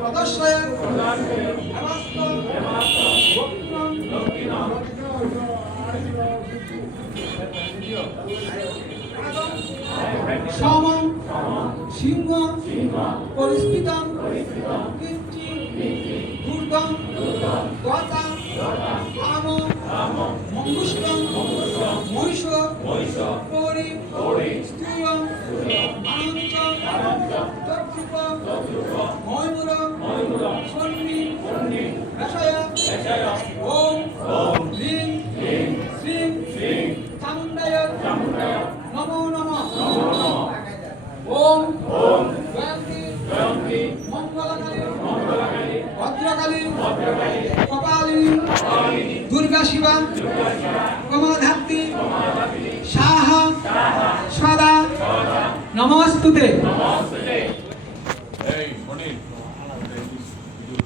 প্রদর্শয়ে সমং সিংহ পরিস্থিতং কীর্তি দুর্গম দতা রাম মঙ্গুষ্টং মহিষ প্রহরী স্ত্রিয়ং আনন্ত তৎরূপ ময়ূর সন্নি বিষয় ওম হ্রিং শ্রীং চামুণ্ডায় নমো নমঃ ওম জয়ন্তী মঙ্গলকালী ভদ্রকালী কপালিনী দুর্গা শিবা কমলাধাত্রী সাহা সদা নমস্তুতে। এই মনির